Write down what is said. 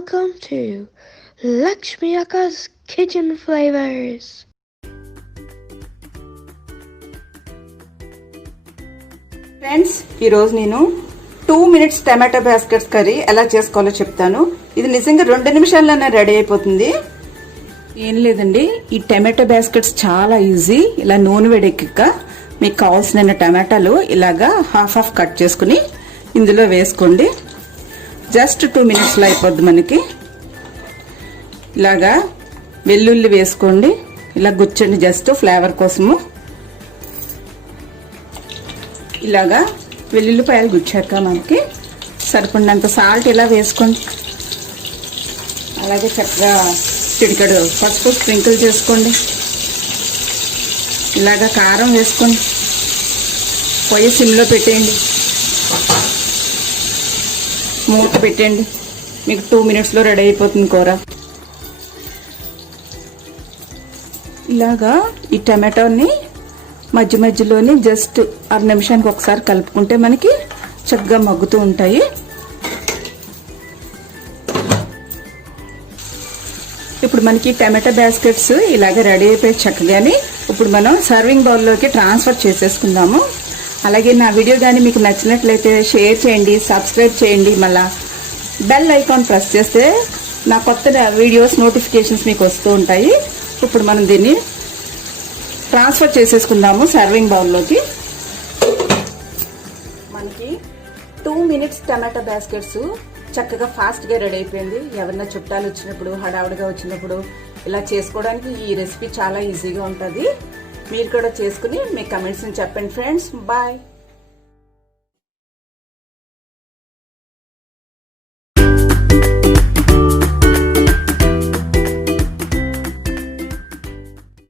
welcome to Lakshmakka's Kitchen Flavors. Friends, ఈరోజు నేను 2 minutes tomato baskets curry ఎలా చేసుకోవాలో చెప్తాను. ఇది నిజంగా 2 నిమిషాల్లోనే రెడీ అయిపోతుంది. ఏం లేదండి, ఈ టమాటో బాస్కెట్స్ చాలా ఈజీ. ఇలా నూనె వేడెక్కాక మీకు కావాల్సిన టమాటాలు ఇలాగా హాఫ్ కట్ చేసుకుని ఇందులో వేసుకోండి. జస్ట్ 2 minutesలో అయిపోద్ది మనకి. ఇలాగా వెల్లుల్లి వేసుకోండి, ఇలా గుచ్చండి జస్ట్ ఫ్లేవర్ కోసము. ఇలాగా వెల్లుల్లిపాయలు గుచ్చాక మనకి సరిపడినంత సాల్ట్ ఇలా వేసుకోండి. అలాగే చక్కగా చిటికెడు పసుపు స్ప్రింకిల్ చేసుకోండి. ఇలాగా కారం వేసుకోండి. పొయ్యి సిమ్లో పెట్టేయండి, మూత పెట్టండి. మీకు 2 minutesలో రెడీ అయిపోతుంది కూర. ఇలాగా ఈ టమాటోని మధ్య మధ్యలోని జస్ట్ 6 నిమిషానికి ఒకసారి కలుపుకుంటే మనకి చక్కగా మగ్గుతూ ఉంటాయి. ఇప్పుడు మనకి టమాటో బాస్కెట్స్ ఇలాగ రెడీ అయిపోయి చక్కగాని ఇప్పుడు మనం సర్వింగ్ బౌల్లోకి ట్రాన్స్ఫర్ చేసేసుకుందాము. అలాగే నా వీడియో కానీ మీకు నచ్చినట్లయితే షేర్ చేయండి, సబ్స్క్రైబ్ చేయండి. మళ్ళీ బెల్ ఐకాన్ ప్రెస్ చేస్తే నా కొత్త వీడియోస్ నోటిఫికేషన్స్ మీకు వస్తూ ఉంటాయి. ఇప్పుడు మనం దీన్ని ట్రాన్స్ఫర్ చేసేసుకుందాము సర్వింగ్ బౌల్లోకి. మనకి 2 minutes టమాటో బాస్కెట్స్ చక్కగా ఫాస్ట్గా రెడీ అయిపోయింది. ఎవరన్నా చుట్టాలు వచ్చినప్పుడు, హడావుడిగా వచ్చినప్పుడు ఇలా చేసుకోవడానికి ఈ రెసిపీ చాలా ఈజీగా ఉంటుంది. మీరు కూడా చేసుకుని మీ కమెంట్స్ని చెప్పండి ఫ్రెండ్స్. బాయ్.